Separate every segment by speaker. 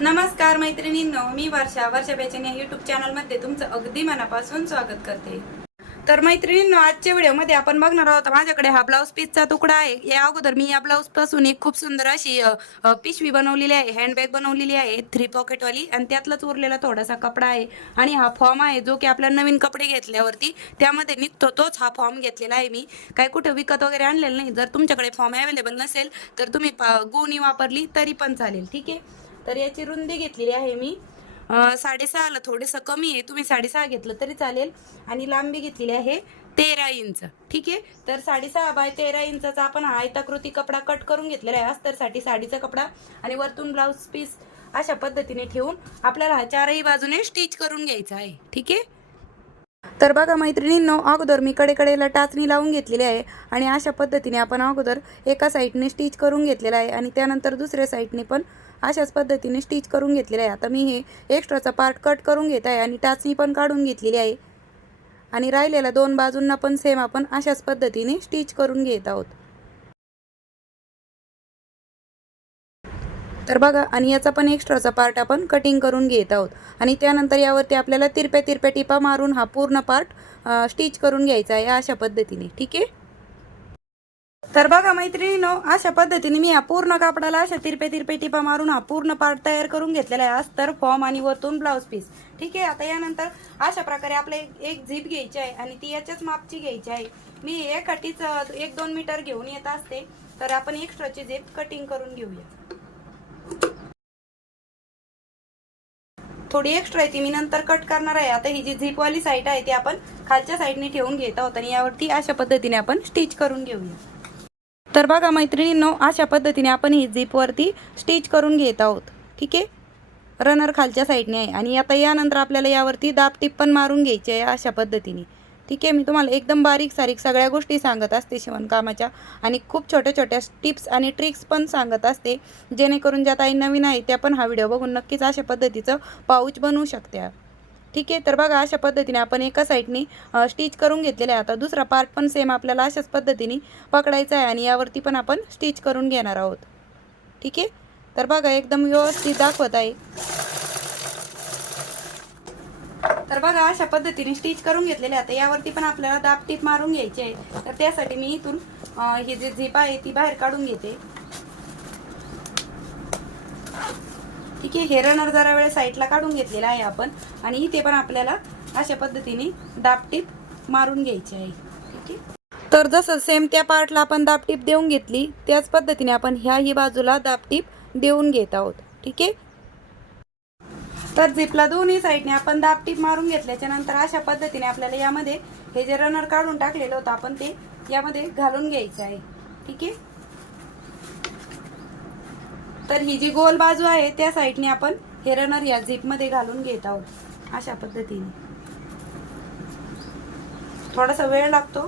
Speaker 1: नमस्कार मैत्रिणींनो मी वर्षा. वर्षा बेचन या युट्यूब चॅनलमध्ये तुमचं अगदी मनापासून स्वागत करते. तर मैत्रिणींनो आजच्या व्हिडिओमध्ये आपण बघणार आहोत माझ्याकडे हा ब्लाऊज पीसचा तुकडा आहे. या अगोदर मी या ब्लाऊजपासून एक खूप सुंदर अशी पिशवी बनवलेली आहे हँडबॅग बनवलेली आहे थ्री पॉकेटवाली आणि त्यातलाच उरलेला थोडासा कपडा आहे. आणि हा फॉर्म आहे जो की आपल्या नवीन कपडे घेतल्यावरती त्यामध्ये निघतो तोच हा फॉर्म घेतलेला आहे मी. काय कुठं विकत वगैरे आणलेलं नाही. जर तुमच्याकडे फॉर्म अवेलेबल नसेल तर तुम्ही गोणी वापरली तरी पण चालेल ठीक आहे? तर याची रुंदी घेतलेली आहे मी. साडेसहाला थोडंसं कमी आहे. तुम्ही साडेसहा घेतलं तरी चालेल. आणि लांबी घेतलेली आहे तेरा इंच. ठीक आहे? तर साडेसहा बाय तेरा इंचाचा आपण आयताकृती कपडा कट करून घेतलेला आहे. अस्तरसाठी साडीचा कपडा आणि वरतून ब्लाऊज पीस अशा पद्धतीने ठेवून आपल्याला हा चारही बाजूने स्टिच करून घ्यायचा आहे. ठीक आहे? तर बघा मैत्रिणींनो अगोदर मी कडेकडेला टाचणी लावून घेतलेली आहे आणि अशा पद्धतीने आपण अगोदर एका साईडने स्टिच करून घेतलेला आहे आणि त्यानंतर दुसऱ्या साईडने पण अशाच पद्धतीने स्टिच करून घेतलेलं आहे. आता मी हे एक्स्ट्राचा पार्ट कट करून घेत आहे आणि टाचणी पण काढून घेतलेली आहे. आणि राहिलेल्या दोन बाजूंना पण सेम आपण अशाच पद्धतीने स्टिच करून घेत आहोत. तर बघा आणि याचा पण एक्स्ट्राचा पार्ट आपण कटिंग करून घेत आहोत. आणि त्यानंतर यावरती आपल्याला तिरप्या तिरप्या टिपा मारून हा पूर्ण पार्ट स्टिच करून घ्यायचा आहे अशा पद्धतीने. ठीक आहे? तर बघा मैत्रिणीनो अशा पद्धतीने मी हा पूर्ण कापडाला अशा तिरपे तिरपे टिपा मारून हा पूर्ण पार्ट तयार करून घेतलेला आहे. अस्तर फॉर्म आणि वरतून ब्लाऊज पीस ठीक आहे आता यानंतर अशा प्रकारे आपल्या एक- झीप घ्यायची आहे आणि ती याच्याच मापची घ्यायची आहे. मी एक अं, एक दोन मीटर घेऊन येत असते. तर आपण एक्स्ट्राची झीप कटिंग करून घेऊया. थोडी एक्स्ट्रा आहे ती मी नंतर कट करणार आहे. आता ही जी झीपवाली साईड आहे ती आपण खालच्या साईडने ठेवून घेत आहोत आणि यावरती अशा पद्धतीने आपण स्टिच करून घेऊया. तर बघा मैत्रिणींनो अशा पद्धतीने आपण ही झिपवरती स्टिच करून घेत आहोत. ठीक आहे? रनर खालच्या साईडने आहे. आणि आता यानंतर आपल्याला यावरती दाब टिप पण मारून घ्यायची आहे अशा पद्धतीने. ठीक आहे? मी तुम्हाला एकदम बारीक सारीक सगळ्या गोष्टी सांगत असते शिवणकामाच्या आणि खूप छोट्या छोट्या टिप्स आणि ट्रिक्स पण सांगत असते. जेणेकरून ज्या ताई नवीन आहे त्या पण हा व्हिडिओ बघून नक्कीच अशा पद्धतीचं पाऊच बनवू शकत्या. ठीक आहे. तर बघा अशा पद्धतीने आपण एका साईडनी स्टिच करून घेतलेलं आहे. आता दुसरा पार्ट पण सेम आपल्याला अशाच पद्धतीने पकडायचा आहे आणि यावरती पण आपण स्टिच करून घेणार आहोत. ठीक आहे? तर बघा एकदम व्यवस्थित दाखवत आहे. तर बघा अशा पद्धतीने स्टिच करून घेतलेले आता यावरती पण आपल्याला दाब टीप मारून घ्यायची आहे. तर त्यासाठी मी इथून ही जी झीप आहे ती बाहेर काढून घेते. ठीक आहे हे रनर जरा वेळ साईडला काढून घेतलेला आहे आपण. आणि इथे पण आपल्याला अशा पद्धतीने दाबटीप मारून घ्यायची आहे. ठीक आहे? तर जसं सेम त्या पार्टला आपण दाबटीप देऊन घेतली त्याच पद्धतीने आपण ह्याही बाजूला दाबटीप देऊन घेत आहोत. ठीक आहे? तर झिपला दोन्ही साईडने आपण दाबटीप मारून घेतल्याच्या नंतर अशा पद्धतीने आपल्याला यामध्ये हे जे रनर काढून टाकलेलं होतं आपण ते यामध्ये घालून घ्यायचं आहे. ठीक आहे? तर ही जी गोल बाजू आहे त्या साईडने आपण हे रनर या झिपमध्ये घालून घेत आहोत. अशा पद्धतीने. थोडासा वेळ लागतो.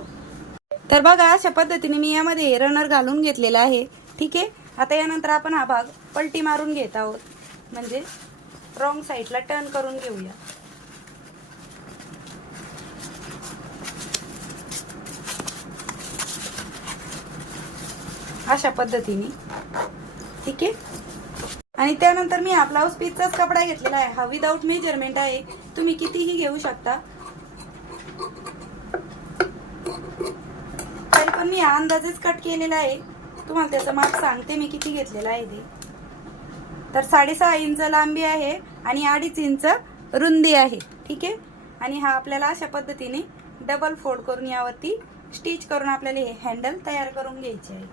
Speaker 1: तर बघा अशा पद्धतीने मी यामध्ये हे रनर घालून घेतलेला आहे. ठीक आहे? आता यानंतर आपण हा भाग पलटी मारून घेत आहोत. म्हणजे रॉंग साईडला टर्न करून घेऊया. अशा पद्धतीने. ठीक आहे? आणि त्यानंतर मी हा ब्लाऊज पीसचाच कपडा घेतलेला आहे. हा विदाऊट मेजरमेंट आहे. तुम्ही कितीही घेऊ शकता. तरी पण मी हा अंदाजेच कट केलेला आहे. तुम्हाला त्याचं माप सांगते मी किती घेतलेला आहे ते. तर साडेसहा इंच लांबी आहे आणि अडीच इंच रुंदी आहे. ठीक आहे? आणि हा आपल्याला अशा पद्धतीने डबल फोल्ड करून यावरती स्टिच करून आपल्याला हे हँडल तयार करून घ्यायचे आहे.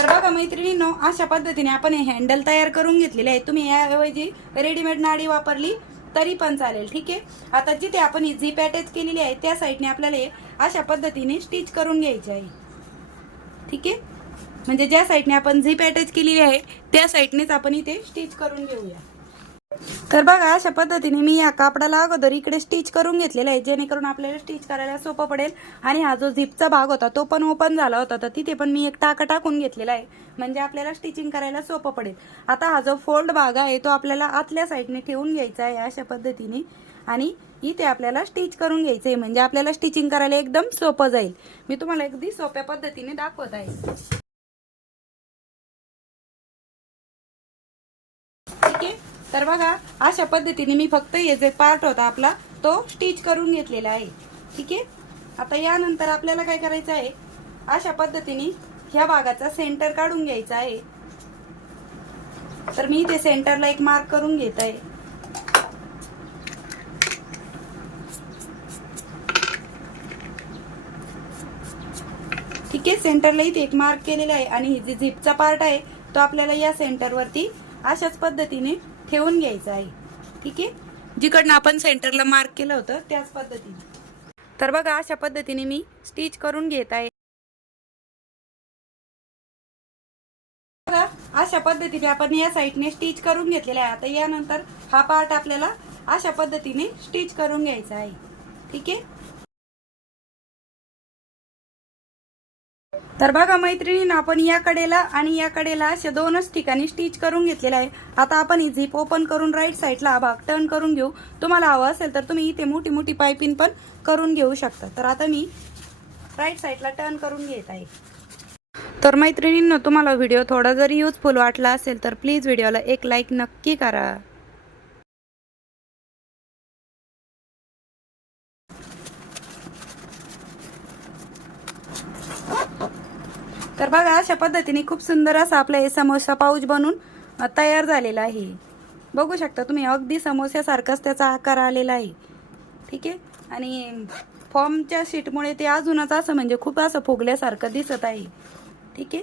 Speaker 1: तर बघा मैत्रिणींनो अशा पद्धतीने आपण हे हँडल तयार करून घेतलेले आहे तुम्ही याऐवजी रेडीमेड नाडी वापरली तरी पण चालेल ठीक आहे? आता जिथे आपण ही झीप अटॅच केलेली आहे त्या साईडने आपल्याला हे अशा पद्धतीने स्टिच करून घ्यायची आहे. ठीक आहे? म्हणजे ज्या साईडने आपण झीप अटॅच केलेली आहे त्या साईडनेच आपण इथे स्टिच करून घेऊया. तर बघा अशा पद्धतीने मी या कापडाला अगोदर इकडे स्टिच करून घेतलेला आहे जेणेकरून आपल्याला स्टिच करायला सोपं पडेल. आणि हा जो झिपचा भाग होता तो पण ओपन झाला होता. तर तिथे पण मी एक टाका टाकून घेतलेला आहे. म्हणजे आपल्याला स्टिचिंग करायला सोपं पडेल. आता हा जो फोल्ड भाग आहे तो आपल्याला आतल्या साईडने ठेवून घ्यायचा आहे अशा पद्धतीने. आणि इथे आपल्याला स्टिच करून घ्यायचं आहे म्हणजे आपल्याला स्टिचिंग करायला एकदम सोपं जाईल. मी तुम्हाला अगदी सोप्या पद्धतीने दाखवत आहे. तर बघा अशा पद्धतीने मी फक्त हे जे पार्ट होता आपला तो स्टिच करून घेतलेला आहे. ठीक आहे? आता यानंतर आपल्याला काय करायचं आहे? अशा पद्धतीने ह्या भागाचा सेंटर काढून घ्यायचा आहे. तर मी इथे सेंटरला एक मार्क करून घेत आहे. ठीक आहे? सेंटरला इथे एक मार्क केलेला आहे आणि ही जी झिपचा पार्ट आहे तो आपल्याला या सेंटरवरती अशाच पद्धतीने ठेवून घ्यायचं आहे. ठीक आहे? जिकडनं आपण सेंटरला मार्क केलं होतं त्याच पद्धतीने. तर बघा अशा पद्धतीने मी स्टिच करून घेत आहे. बघा अशा पद्धतीने आपण या साईडने स्टिच करून घेतलेला आहे. आता यानंतर हा पार्ट आपल्याला अशा पद्धतीने स्टिच करून घ्यायचा आहे. ठीक आहे? तर बघा मैत्रिणींना आपण या कडेला आणि या कडेला अशा दोनच ठिकाणी स्टिच करून घेतलेला आहे. आता आपण ही ओपन करून राईट साईडला भाग टर्न करून घेऊ. तुम्हाला हवं असेल तर तुम्ही इथे मोठी मोठी पायपिंग पण करून घेऊ शकता. तर आता मी राईट साईडला टर्न करून घेत आहे. तर मैत्रिणींनो तुम्हाला व्हिडिओ थोडा जरी युजफुल वाटला असेल तर प्लीज व्हिडिओला एक लाईक नक्की करा. तर बघा अशा पद्धतीने खूप सुंदर असा आपला हे समोसा पाऊच बनून तयार झालेला आहे. बघू शकता तुम्ही अगदी समोस्यासारखाच त्याचा आकार आलेला आहे. ठीक आहे? आणि फॉर्मच्या शीटमुळे ते अजूनच असं म्हणजे खूप असं फुगल्यासारखं दिसत आहे. ठीक आहे?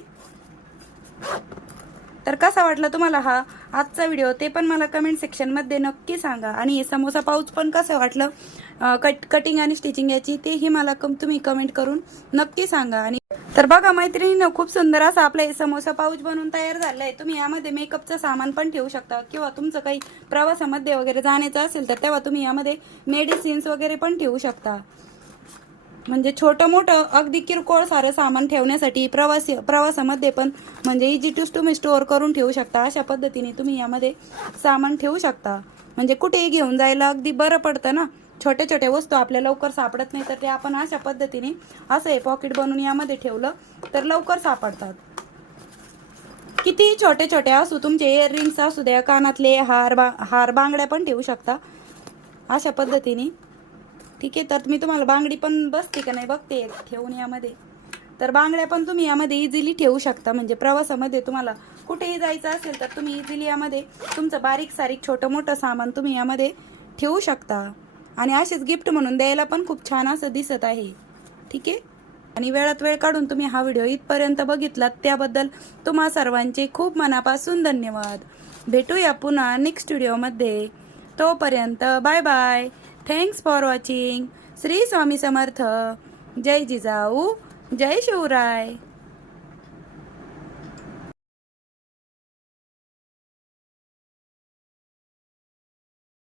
Speaker 1: तर कसा वाटला तुम्हाला हा आजचा व्हिडिओ? ते पण मला कमेंट सेक्शनमध्ये नक्की सांगा. आणि हे समोसा पाऊच पण कसं वाटलं कट कटिंग आणि स्टिचिंग याची तेही मला कम तुम्ही कमेंट करून नक्की सांगा. आणि तर बघा मैत्रिणीनं खूप सुंदर असा आपला हे समोसा पाऊच बनवून तयार झाला आहे तुम्ही यामध्ये मेकअपचं सामान पण ठेवू शकता किंवा तुमचं काही प्रवासामध्ये वगैरे जाण्याचं असेल तर तेव्हा तुम्ही यामध्ये मेडिसिन्स वगैरे पण ठेवू शकता. म्हणजे छोटं मोठं अगदी किरकोळ सारं सामान ठेवण्यासाठी प्रवासी प्रवासामध्ये पण म्हणजे इजी टू तुम्ही स्टोअर करून ठेवू शकता. अशा पद्धतीने तुम्ही यामध्ये सामान ठेवू शकता. म्हणजे कुठेही घेऊन जायला अगदी बरं पडतं ना. छोट्या छोट्या वस्तू आपल्या लवकर सापडत नाही तर ते आपण अशा पद्धतीने असं हे पॉकेट बनवून यामध्ये ठेवलं तर लवकर सापडतात. किती छोटे छोटे असू तुमचे इयरिंग्स असू द्या कानातले हार बा हार बांगड्या पण ठेवू शकता. अशा पद्धतीने. ठीक आहे तर मी तुम्हाला बांगडी पण बसते का नाही बघते ठेवून यामध्ये. तर बांगड्या पण तुम्ही यामध्ये इझिली ठेवू शकता म्हणजे प्रवासामध्ये तुम्हाला कुठेही जायचं असेल तर तुम्ही इझिली यामध्ये तुमचं बारीक सारीक छोटं मोठं सामान तुम्ही यामध्ये ठेवू शकता. आणि असेच गिफ्ट म्हणून द्यायला पण खूप छान असं दिसत आहे. ठीक आहे? आणि वेळात वेळ काढून तुम्ही हा व्हिडिओ इथपर्यंत बघितलात. त्याबद्दल तुम्हा सर्वांचे खूप मनापासून धन्यवाद. भेटूया पुन्हा नेक्स्ट व्हिडिओमध्ये तोपर्यंत bye bye thanks for watching Shri Swami Samarth. जय जिजाऊ. जय शिवराय.